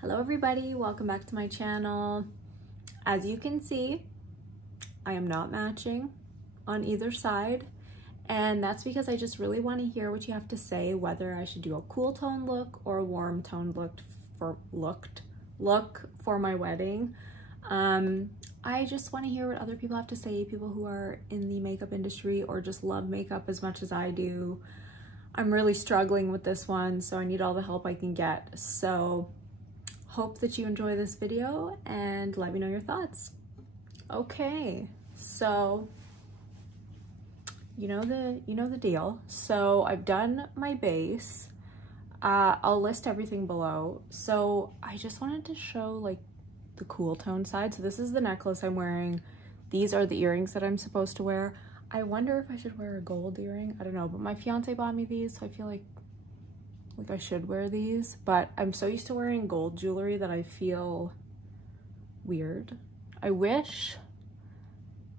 Hello everybody, welcome back to my channel. As you can see, I am not matching on either side, and that's because I just really want to hear what you have to say, whether I should do a cool tone look or a warm tone look for my wedding. I just want to hear what other people have to say, people who are in the makeup industry or just love makeup as much as I do. I'm really struggling with this one, so I need all the help I can get. So hope that you enjoy this video and let me know your thoughts. Okay, so you know the deal. So I've done my base. I'll list everything below. So I just wanted to show like the cool tone side. So this is the necklace I'm wearing. These are the earrings that I'm supposed to wear. I wonder if I should wear a gold earring. I don't know, but my fiance bought me these, so I feel like I should wear these, but I'm so used to wearing gold jewelry that I feel weird. I wish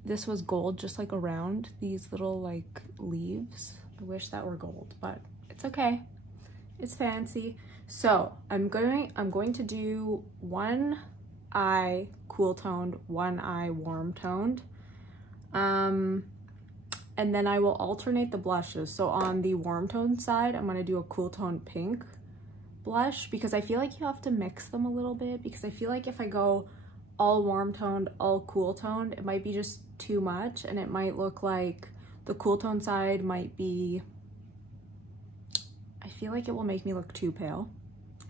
this was gold, just like around these little like leaves. I wish that were gold, but it's okay. It's fancy. So I'm going to do one eye cool toned, one eye warm toned. And then I will alternate the blushes. So on the warm tone side, I'm gonna do a cool tone pink blush because I feel like you have to mix them a little bit, because I feel like if I go all warm toned, all cool toned, it might be just too much, and it might look like the cool tone side might be, I feel like it will make me look too pale,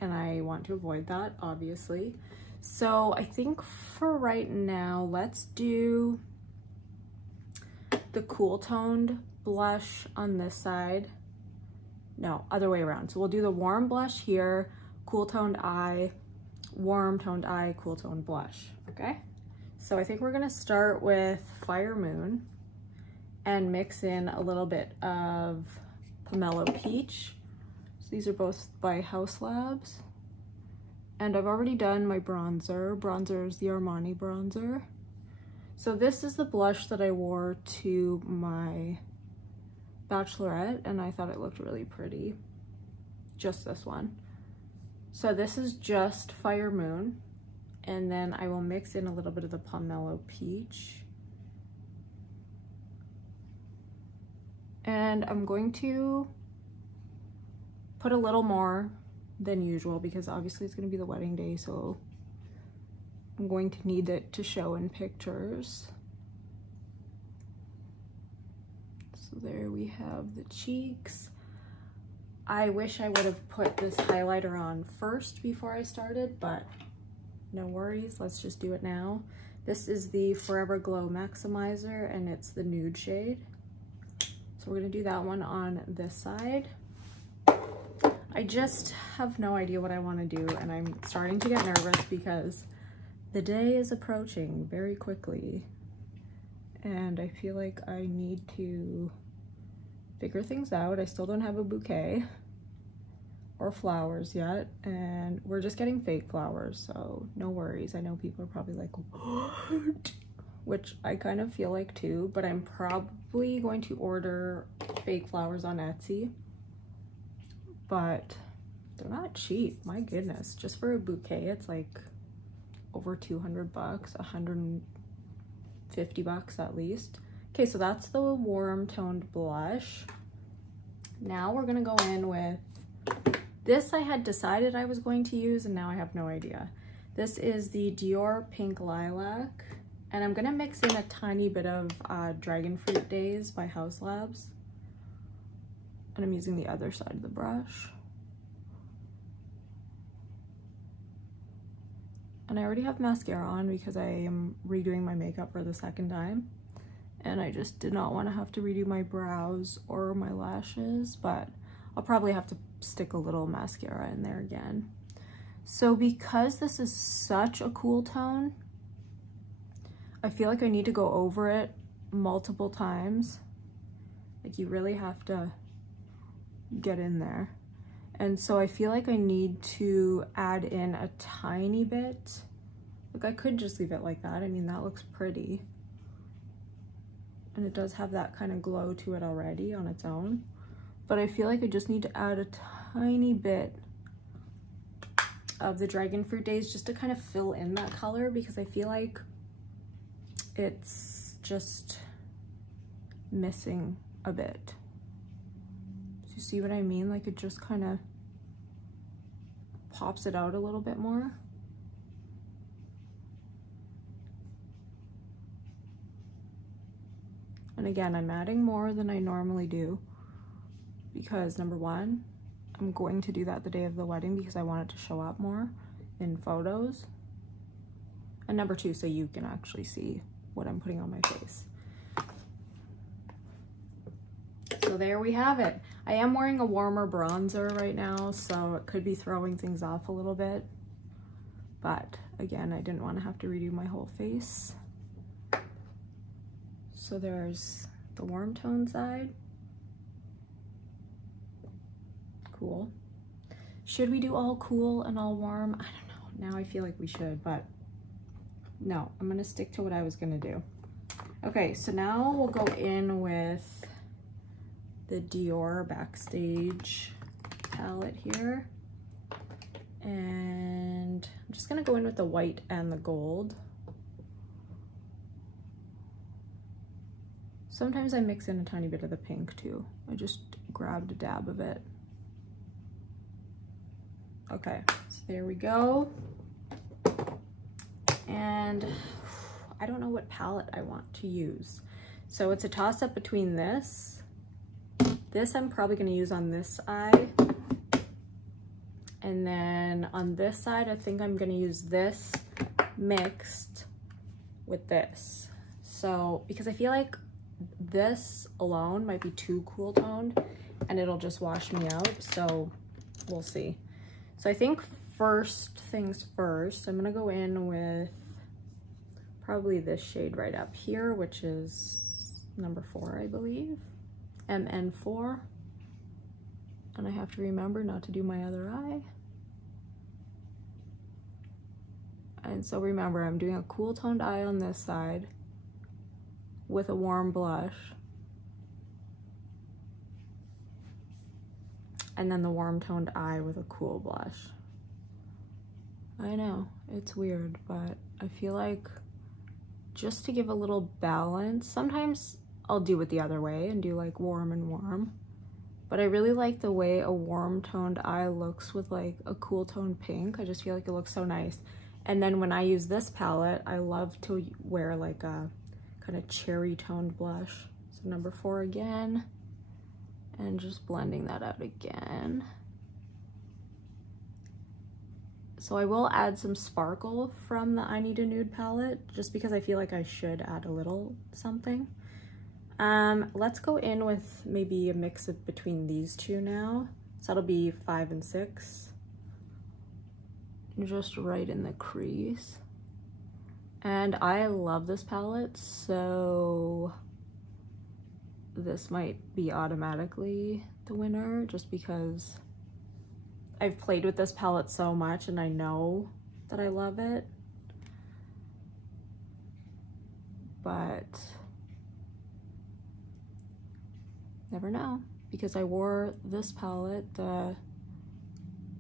and I want to avoid that, obviously. So I think for right now, let's do the cool toned blush on this side. No, other way around. So we'll do the warm blush here, cool toned eye, warm toned eye, cool toned blush, okay? So I think we're gonna start with Fire Moon and mix in a little bit of Pomelo Peach. So these are both by Haus Labs. And I've already done my bronzer. Bronzer is the Armani bronzer. So this is the blush that I wore to my bachelorette, and I thought it looked really pretty. Just this one. So this is just Fire Moon, and then I will mix in a little bit of the Pomelo Peach. And I'm going to put a little more than usual because obviously it's going to be the wedding day, so I'm going to need it to show in pictures. So there we have the cheeks. I wish I would have put this highlighter on first before I started, but no worries, let's just do it now. This is the Forever Glow Maximizer, and it's the nude shade. So we're gonna do that one on this side. I just have no idea what I wanna do, and I'm starting to get nervous because the day is approaching very quickly, and I feel like I need to figure things out. I still don't have a bouquet or flowers yet, and we're just getting fake flowers, so no worries. I know people are probably like, what? Which I kind of feel like too, but I'm probably going to order fake flowers on Etsy, but they're not cheap, my goodness. Just for a bouquet, it's like over 200 bucks, 150 bucks at least. Okay, so that's the warm toned blush. Now we're gonna go in with this. I had decided I was going to use, and now I have no idea. This is the Dior Pink Lilac, and I'm gonna mix in a tiny bit of Dragon Fruit Days by Haus Labs, and I'm using the other side of the brush. And I already have mascara on because I am redoing my makeup for the second time. And I just did not want to have to redo my brows or my lashes, but I'll probably have to stick a little mascara in there again. So because this is such a cool tone, I feel like I need to go over it multiple times. Like you really have to get in there. And so I feel like I need to add in a tiny bit. Like I could just leave it like that. I mean, that looks pretty. And it does have that kind of glow to it already on its own. But I feel like I just need to add a tiny bit of the Dragon Fruit Days just to kind of fill in that color, because I feel like it's just missing a bit. Do you see what I mean? Like it just kind of pops it out a little bit more. And again, I'm adding more than I normally do because number one, I'm going to do that the day of the wedding because I want it to show up more in photos. And number two, so you can actually see what I'm putting on my face. So there we have it. I am wearing a warmer bronzer right now, so it could be throwing things off a little bit. But again, I didn't want to have to redo my whole face. So there's the warm tone side. Cool. Should we do all cool and all warm? I don't know. Now I feel like we should, but no, I'm gonna stick to what I was gonna do. Okay, so now we'll go in with the Dior Backstage palette here. And I'm just gonna go in with the white and the gold. Sometimes I mix in a tiny bit of the pink too. I just grabbed a dab of it. Okay, so there we go. And I don't know what palette I want to use. So it's a toss up between this. This I'm probably gonna use on this eye. And then on this side, I think I'm gonna use this mixed with this. So, because I feel like this alone might be too cool toned and it'll just wash me out, so we'll see. So I think first things first, I'm gonna go in with probably this shade right up here, which is number 4, I believe, MN4. And I have to remember not to do my other eye. And so remember, I'm doing a cool toned eye on this side with a warm blush. And then the warm toned eye with a cool blush. I know, it's weird, but I feel like just to give a little balance, sometimes I'll do it the other way and do like warm and warm. But I really like the way a warm toned eye looks with like a cool toned pink. I just feel like it looks so nice. And then when I use this palette, I love to wear like a kind of cherry toned blush. So number 4 again, and just blending that out again. So I will add some sparkle from the I Need a Nude palette, just because I feel like I should add a little something. Let's go in with maybe a mix of between these two now. So that'll be 5 and 6. Just right in the crease. And I love this palette, so this might be automatically the winner just because I've played with this palette so much and I know that I love it. But never know, because I wore this palette, the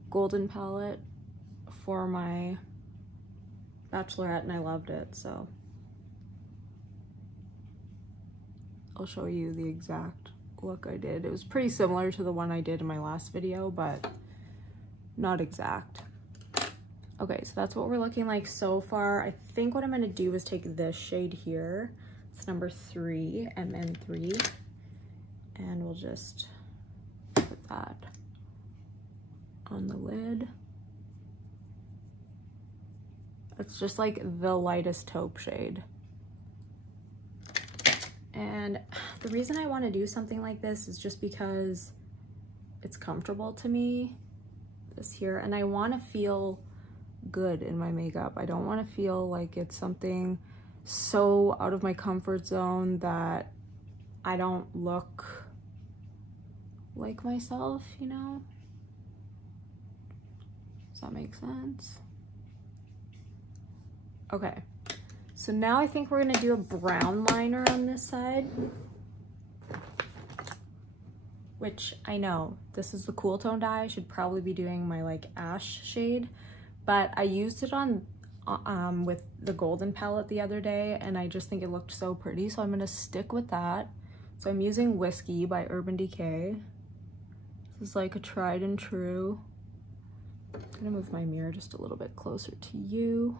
golden palette, for my bachelorette and I loved it, so I'll show you the exact look I did. It was pretty similar to the one I did in my last video, but not exact. Okay, so that's what we're looking like so far. I think what I'm gonna do is take this shade here. It's number 3, MN3, and we'll just put that on the lid. It's just like the lightest taupe shade. And the reason I want to do something like this is just because it's comfortable to me, this here, and I want to feel good in my makeup. I don't want to feel like it's something so out of my comfort zone that I don't look like myself, you know? Does that make sense? Okay, so now I think we're gonna do a brown liner on this side, which I know this is the cool toned eye. I should probably be doing my like ash shade, but I used it on with the golden palette the other day, and I just think it looked so pretty, so I'm gonna stick with that. So I'm using Whiskey by Urban Decay. This is like a tried and true. I'm gonna move my mirror just a little bit closer to you.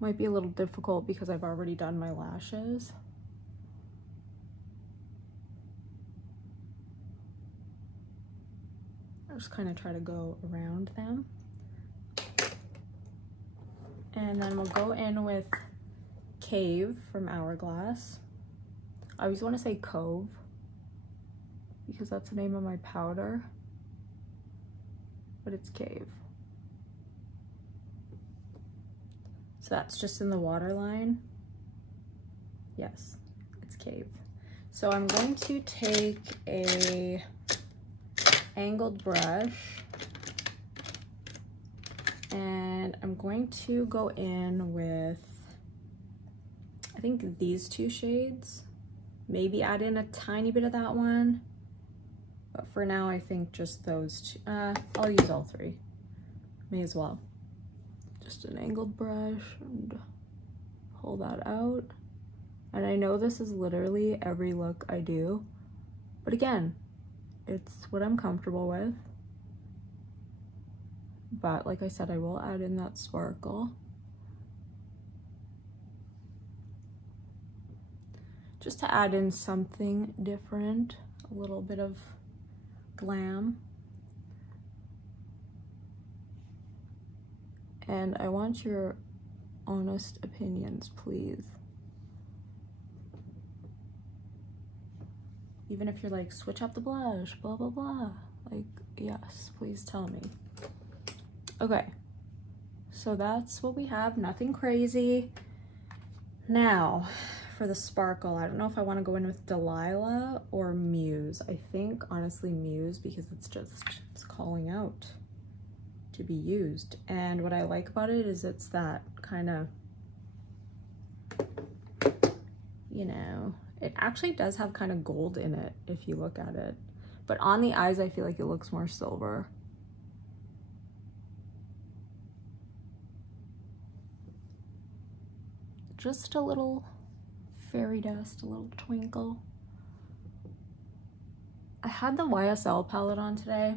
Might be a little difficult because I've already done my lashes. I just kind of try to go around them. And then we'll go in with Cave from Hourglass. I always want to say Cove because that's the name of my powder, but it's Cave. So that's just in the waterline. Yes, it's Cave. So I'm going to take a angled brush and I'm going to go in with, I think these two shades, maybe add in a tiny bit of that one, but for now I think just those two. I'll use all three, may as well. Just an angled brush and pull that out. And I know this is literally every look I do, but again, it's what I'm comfortable with. But like I said, I will add in that sparkle. Just to add in something different, a little bit of glam. And I want your honest opinions, please. Even if you're like, switch up the blush, blah, blah, blah. Like, yes, please tell me. Okay, so that's what we have, nothing crazy. Now, for the sparkle, I don't know if I want to go in with Delilah or Muse. I think, honestly, Muse, because it's calling out to be used. And what I like about it is it's that kind of, you know, it actually does have kind of gold in it if you look at it. But on the eyes, I feel like it looks more silver. Just a little fairy dust, a little twinkle. I had the YSL palette on today.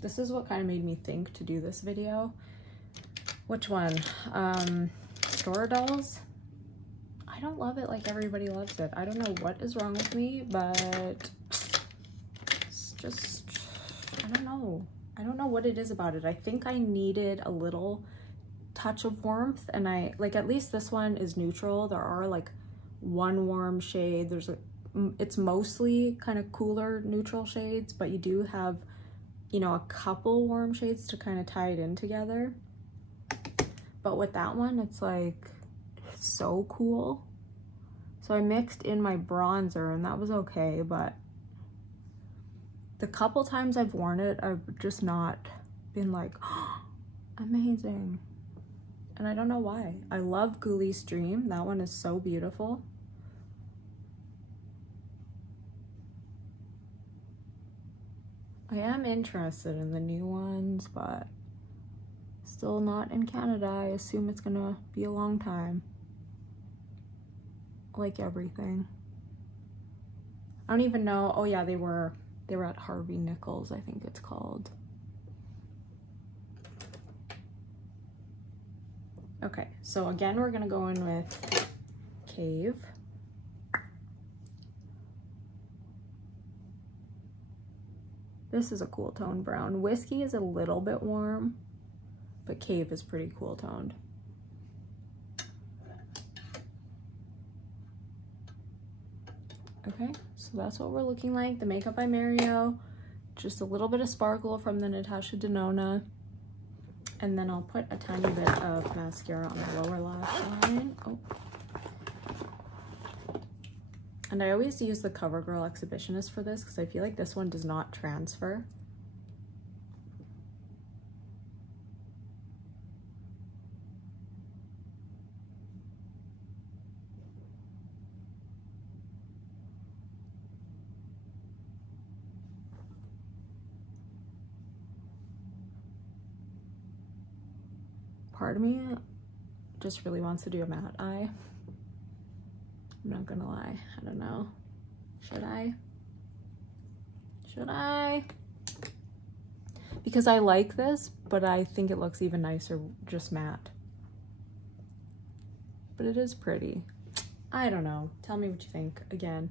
This is what kind of made me think to do this video. Which one? Store Dolls. I don't love it like everybody loves it. I don't know what is wrong with me, but it's just, I don't know. I don't know what it is about it. I think I needed a little touch of warmth, and I like, at least this one is neutral. There are like one warm shade. There's a, it's mostly kind of cooler neutral shades, but you do have, you know, a couple warm shades to kind of tie it in together. But with that one, it's like so cool. So I mixed in my bronzer and that was okay, but the couple times I've worn it, I've just not been like, oh, amazing. And I don't know why. I love Ghoulies Dream. That one is so beautiful. I am interested in the new ones, but still not in Canada. I assume it's gonna be a long time. Like everything. I don't even know. Oh yeah, they were at Harvey Nichols, I think it's called. Okay, so again, we're gonna go in with Cave. This is a cool tone brown. Whiskey is a little bit warm, but Cave is pretty cool toned. Okay, so that's what we're looking like. The Makeup by Mario, just a little bit of sparkle from the Natasha Denona. And then I'll put a tiny bit of mascara on the lower lash line. Oh. And I always use the CoverGirl Exhibitionist for this because I feel like this one does not transfer. part of me just really wants to do a matte eye. I'm not gonna lie, I don't know. Should I? Should I? Because I like this, but I think it looks even nicer just matte. But it is pretty. I don't know. Tell me what you think again.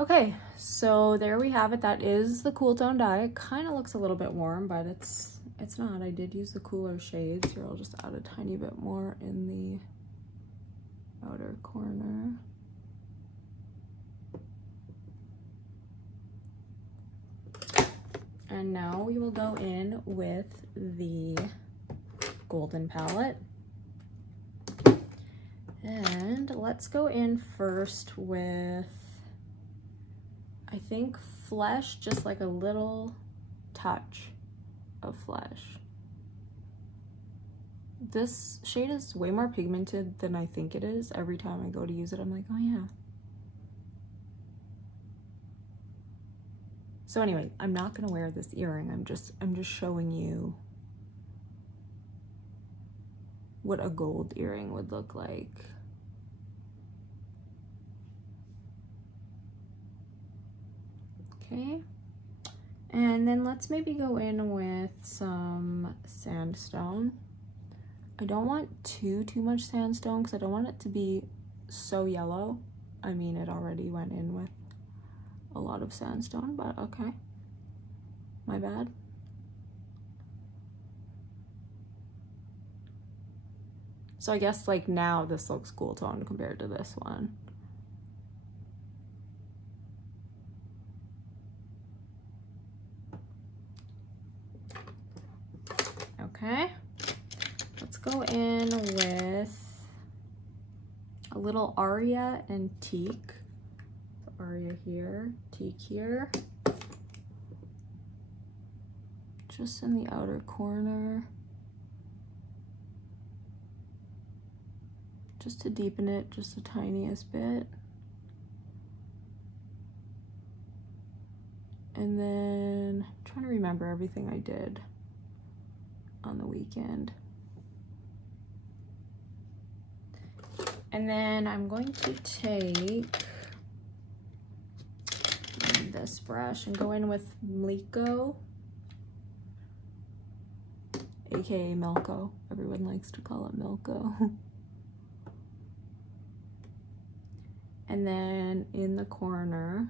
Okay, so there we have it. That is the cool tone dye. It kind of looks a little bit warm, but it's not. I did use the cooler shades. Here, I'll just add a tiny bit more in the outer corner. And now we will go in with the golden palette. And let's go in first with, I think, flesh, just like a little touch of flesh. This shade is way more pigmented than I think it is. Every time I go to use it, I'm like, oh yeah. So anyway, I'm not gonna wear this earring. I'm just showing you what a gold earring would look like. Okay, and then let's maybe go in with some sandstone. I don't want too much sandstone because I don't want it to be so yellow. I mean, it already went in with a lot of sandstone, but okay, my bad. So I guess like now this looks cool tone compared to this one. Okay, let's go in with a little Aria and Teak. So Aria here, Teak here. Just in the outer corner. Just to deepen it just the tiniest bit. And then I'm trying to remember everything I did on the weekend. And then I'm going to take this brush and go in with Mliko, aka Milko. Everyone likes to call it Milko. And then in the corner,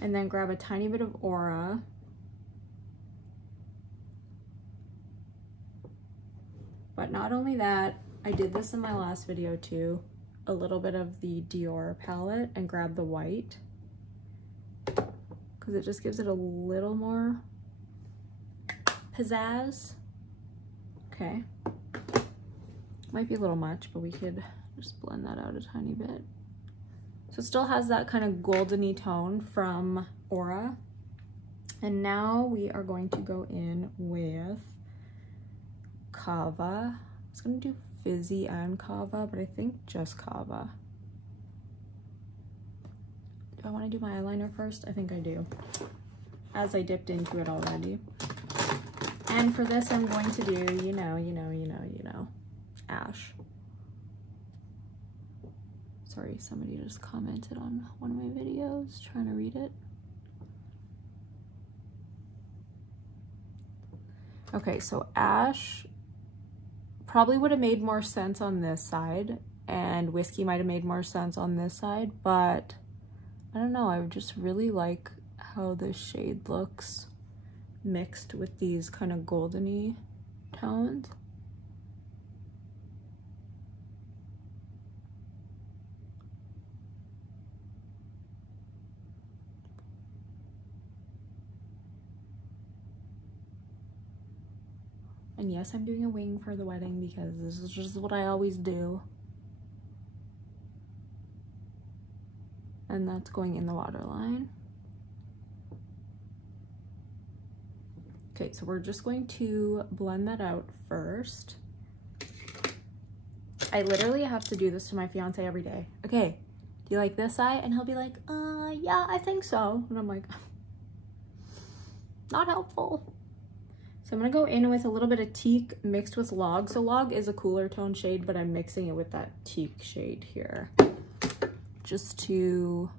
and then grab a tiny bit of Aura. But not only that, I did this in my last video too, a little bit of the Dior palette and grab the white because it just gives it a little more pizzazz. Okay. Might be a little much, but we could just blend that out a tiny bit. So it still has that kind of goldeny tone from Aura. And now we are going to go in with Kava. I was gonna do Fizzy and Kava, but I think just Kava. Do I wanna do my eyeliner first? I think I do, as I dipped into it already. And for this, I'm going to do, you know, Ash. Sorry, somebody just commented on one of my videos, trying to read it. Okay, so Ash probably would have made more sense on this side, and Whiskey might have made more sense on this side, but I don't know, I would just really like how this shade looks mixed with these kind of goldeny tones. And yes, I'm doing a wing for the wedding because this is just what I always do. And that's going in the waterline. Okay, so we're just going to blend that out first. I literally have to do this to my fiance every day. Okay, do you like this eye? And he'll be like, yeah, I think so. And I'm like, Not helpful. So I'm gonna go in with a little bit of teak mixed with log. So log is a cooler tone shade, but I'm mixing it with that teak shade here, just to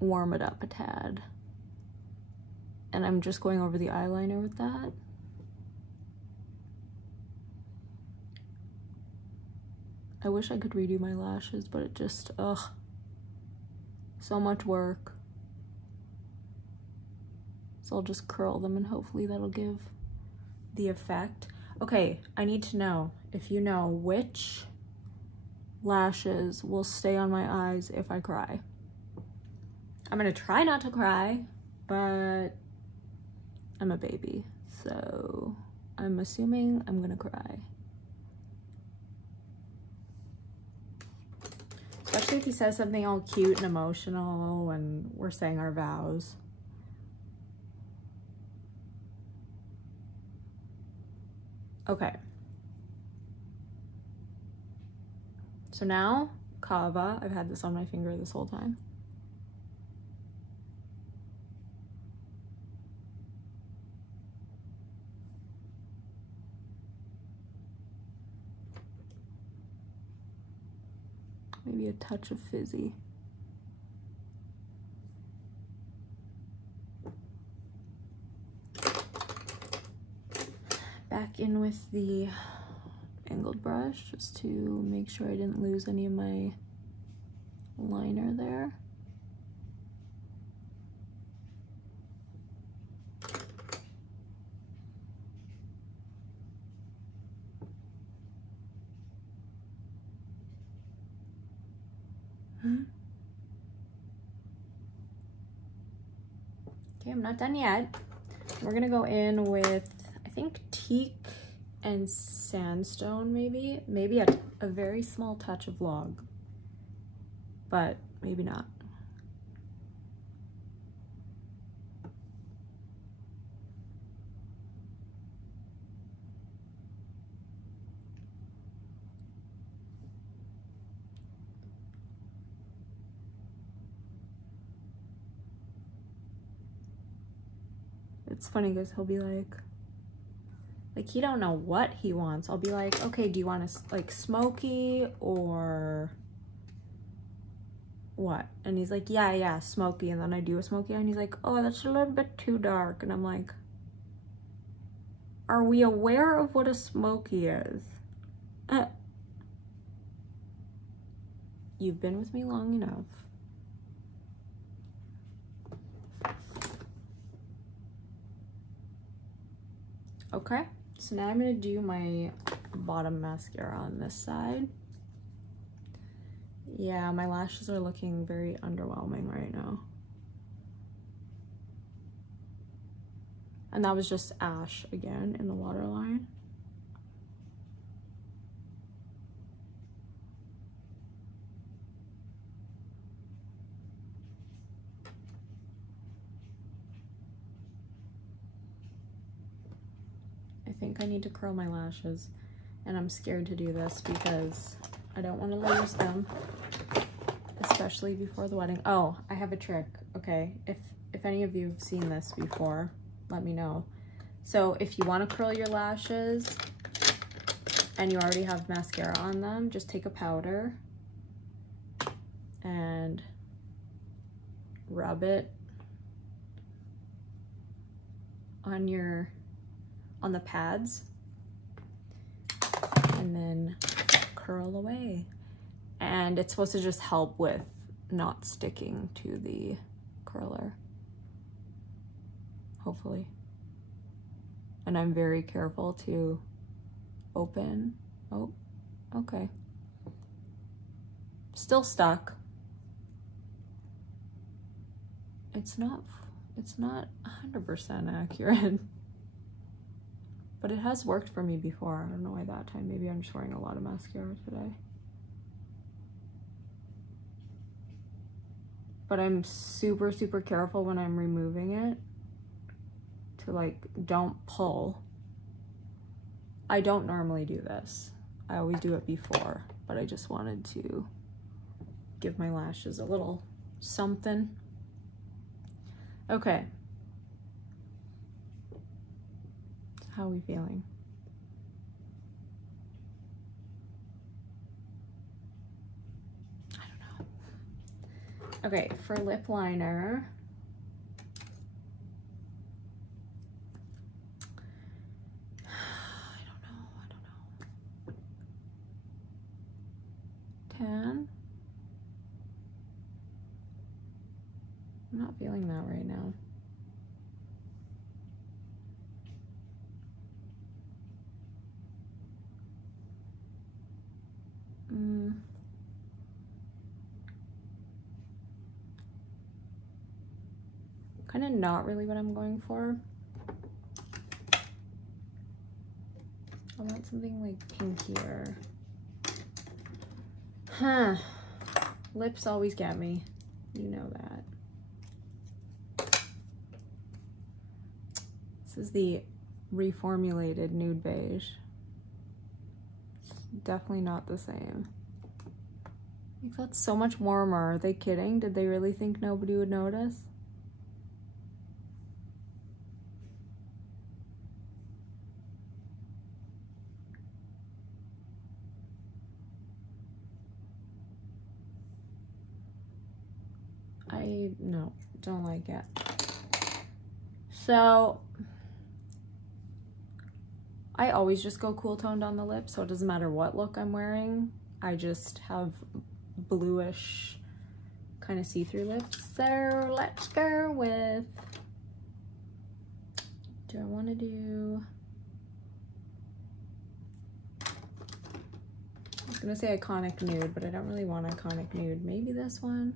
warm it up a tad. And I'm just going over the eyeliner with that. I wish I could redo my lashes, but it just, ugh, so much work. So I'll just curl them and hopefully that'll give the effect. Okay, I need to know if you know which lashes will stay on my eyes if I cry. I'm gonna try not to cry, but I'm a baby, so I'm assuming I'm gonna cry. Especially if he says something all cute and emotional when we're saying our vows. Okay. So now, Kava, I've had this on my finger this whole time. Maybe a touch of fizzy. Back in with the angled brush just to make sure I didn't lose any of my liner there. Okay, I'm not done yet. We're gonna go in with, I think, teak and sandstone, maybe a very small touch of log, but maybe not. It's funny because he'll be like he don't know what he wants. I'll be like, okay, do you want to like smoky or what? And he's like, yeah, smoky. And then I do a smoky and he's like, oh, that's a little bit too dark. And I'm like, are we aware of what a smoky is? You've been with me long enough. Okay, so now I'm gonna do my bottom mascara on this side. Yeah, my lashes are looking very underwhelming right now. And that was just ash again in the waterline. I think I need to curl my lashes, and I'm scared to do this because I don't want to lose them, especially before the wedding. Oh, I have a trick. Okay, if any of you have seen this before, let me know. So if you want to curl your lashes and you already have mascara on them, just take a powder and rub it on the pads and then curl away. And it's supposed to just help with not sticking to the curler, hopefully. And I'm very careful to open. Oh, okay. Still stuck. It's not 100% accurate. But it has worked for me before. I don't know why that time. Maybe I'm just wearing a lot of mascara today. But I'm super, super careful when I'm removing it to like, don't pull. I don't normally do this. I always do it before, but I just wanted to give my lashes a little something. Okay. How are we feeling? I don't know. Okay, for lip liner, I don't know. Tan? I'm not feeling that right now. Kind of not really what I'm going for. I want something like pinkier. Huh. Lips always get me. You know that. This is the reformulated nude beige. It's definitely not the same. Like, that's so much warmer. Are they kidding? Did they really think nobody would notice? No, don't like it. So I always just go cool toned on the lips, so it doesn't matter what look I'm wearing. I just have bluish kind of see-through lips. So let's go with, do I want to do, I was gonna say iconic nude, but I don't really want iconic nude. Maybe this one.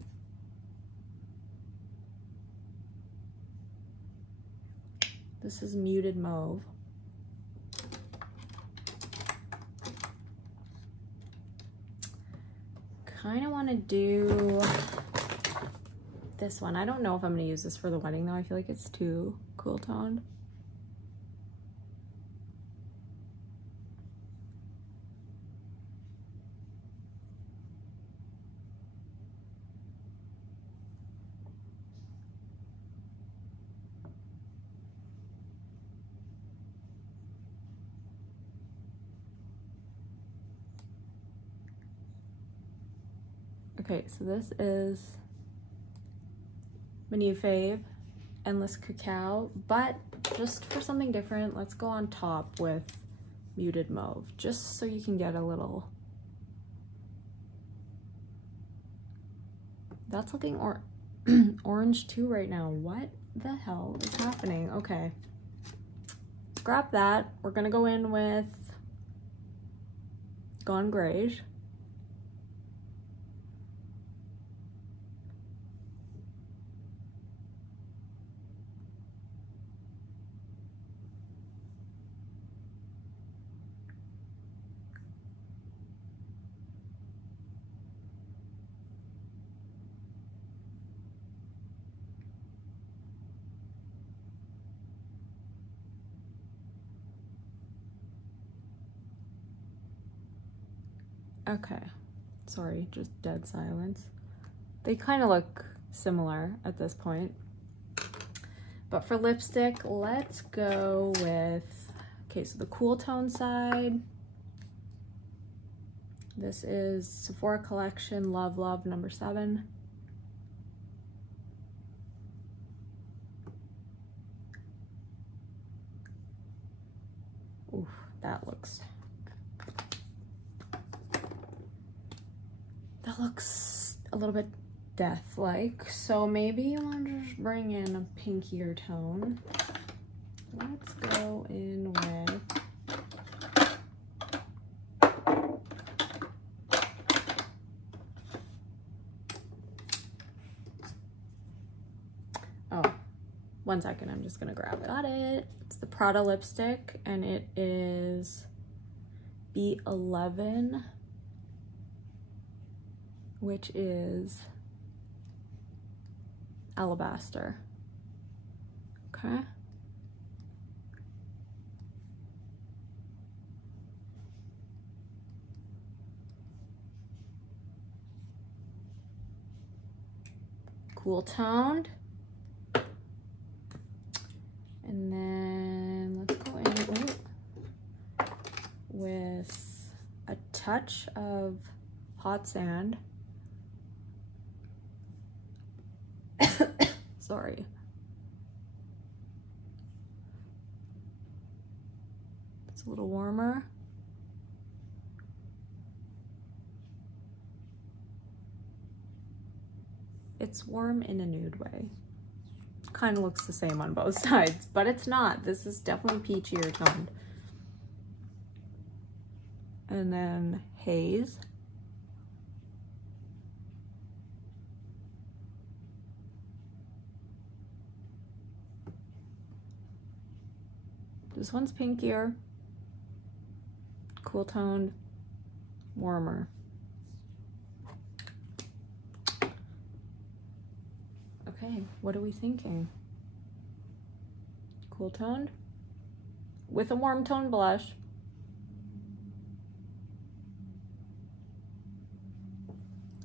This is muted mauve. Kind of want to do this one. I don't know if I'm going to use this for the wedding though. I feel like it's too cool toned. Okay, so this is my new fave, Endless Cacao, but just for something different, let's go on top with muted mauve, just so you can get a little, that's looking orange too right now. What the hell is happening? Okay, scrap that. We're gonna go in with Gone Grayish. Okay, sorry, just dead silence. They kind of look similar at this point. But for lipstick, let's go with, okay, so the cool tone side. This is Sephora Collection Love Love number 7. Ooh, that looks a little bit death-like. So maybe I'll just bring in a pinkier tone. Let's go in with, oh, 1 second, I'm just gonna grab it. Got it. It's the Prada lipstick, and it is B11, which is Alabaster. Okay. Cool toned. touch of hot sand. Sorry. It's a little warmer. It's warm in a nude way. Kind of looks the same on both sides, but it's not. This is definitely peachier toned. And then haze. This one's pinkier, cool toned, warmer. Okay, what are we thinking? Cool toned with a warm tone blush.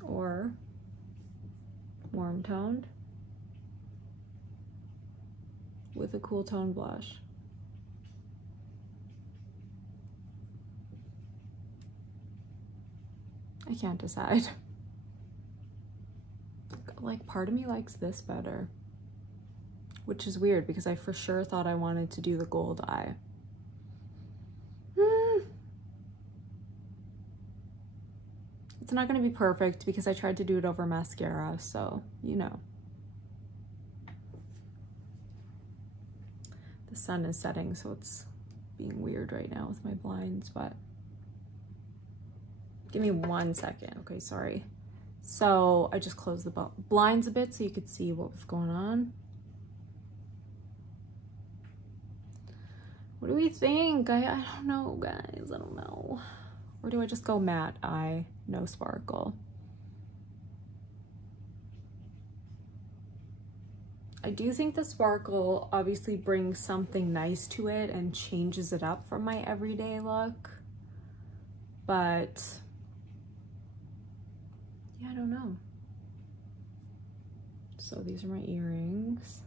Or warm toned with a cool tone blush. I can't decide. Like, part of me likes this better, which is weird because I for sure thought I wanted to do the gold eye. It's not going to be perfect because I tried to do it over mascara, so you know. The sun is setting, so it's being weird right now with my blinds, but give me 1 second. Okay, sorry. So I just closed the blinds a bit so you could see what was going on. What do we think? I don't know, guys. I don't know. Or do I just go matte eye, no sparkle? I do think the sparkle obviously brings something nice to it and changes it up from my everyday look. But yeah, I don't know. So these are my earrings.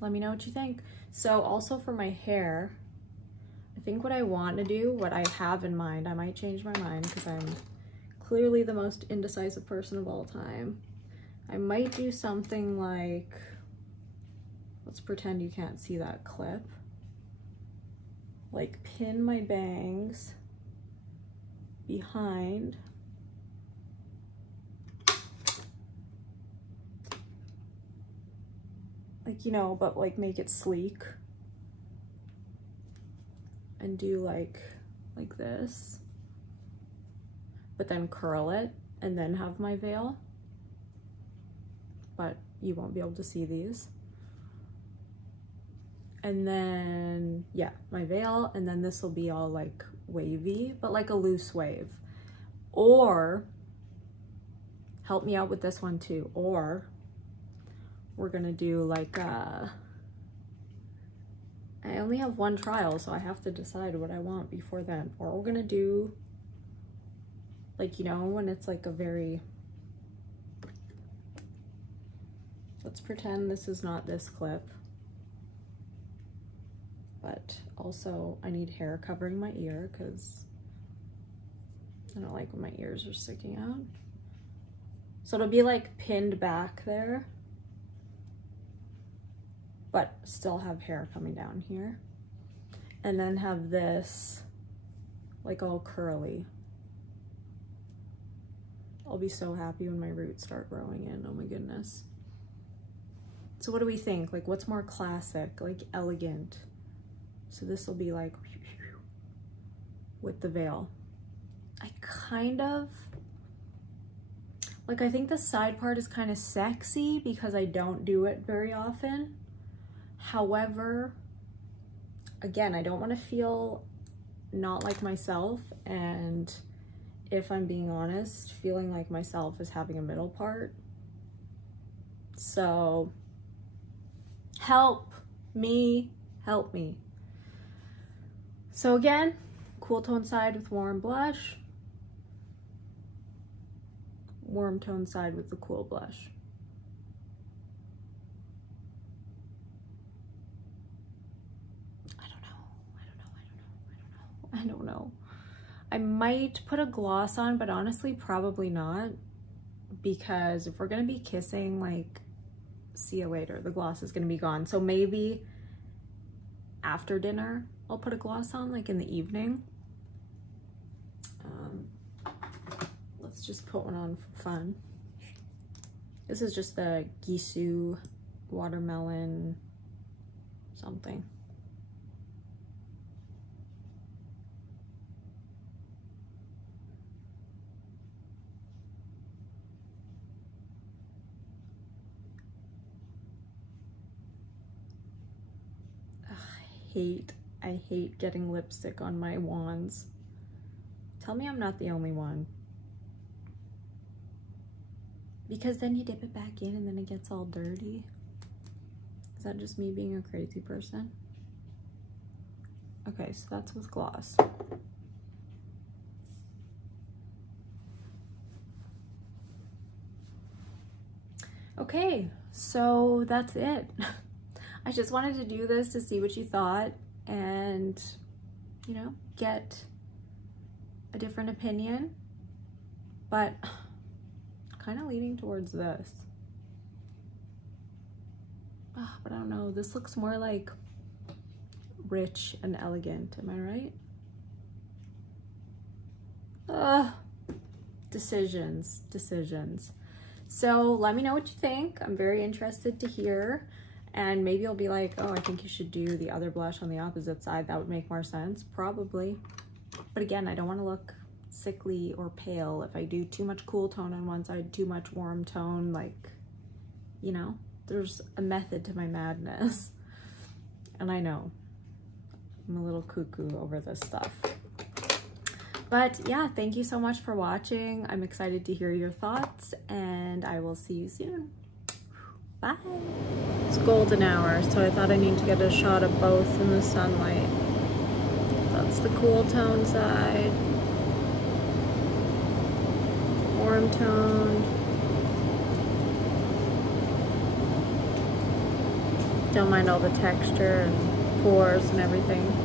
Let me know what you think. So also for my hair, I think what I want to do, what I have in mind, I might change my mind because I'm clearly the most indecisive person of all time. I might do something like, let's pretend you can't see that clip. Like pin my bangs behind. Like, you know, but like make it sleek. And do like this. But then curl it and then have my veil. But you won't be able to see these. And then, yeah, my veil, and then this will be all like wavy, but like a loose wave. Or, help me out with this one too, or we're gonna do like I only have one trial, so I have to decide what I want before then. Or we're gonna do like, you know, when it's like a very, let's pretend this is not this clip. But also I need hair covering my ear because I don't like when my ears are sticking out. So it'll be like pinned back there, but still have hair coming down here. And then have this like all curly. I'll be so happy when my roots start growing in, oh my goodness. So what do we think? Like what's more classic, like elegant? So this will be like with the veil. I kind of, like I think the side part is kind of sexy because I don't do it very often. However, again, I don't want to feel not like myself, and if I'm being honest, feeling like myself is having a middle part. So help me, help me. So again, cool tone side with warm blush, warm tone side with the cool blush. I don't know. I don't know. I might put a gloss on, but honestly, probably not. Because if we're gonna be kissing, like, see you later, the gloss is gonna be gone. So maybe after dinner, I'll put a gloss on, like in the evening. Let's just put one on for fun. This is just the Gisou watermelon something. I hate getting lipstick on my wands. Tell me I'm not the only one. Because then you dip it back in and then it gets all dirty. Is that just me being a crazy person? Okay, so that's with gloss. Okay, so that's it. I just wanted to do this to see what you thought and, you know, get a different opinion, but kind of leaning towards this. But I don't know, this looks more like rich and elegant, am I right? Decisions. So let me know what you think. I'm very interested to hear. And maybe you'll be like, oh, I think you should do the other blush on the opposite side. That would make more sense, probably. But again, I don't want to look sickly or pale if I do too much cool tone on one side, too much warm tone. Like, you know, there's a method to my madness. And I know I'm a little cuckoo over this stuff. But yeah, thank you so much for watching. I'm excited to hear your thoughts, and I will see you soon. Bye. It's golden hour, so I thought I need to get a shot of both in the sunlight. That's the cool tone side. Warm toned. Don't mind all the texture and pores and everything.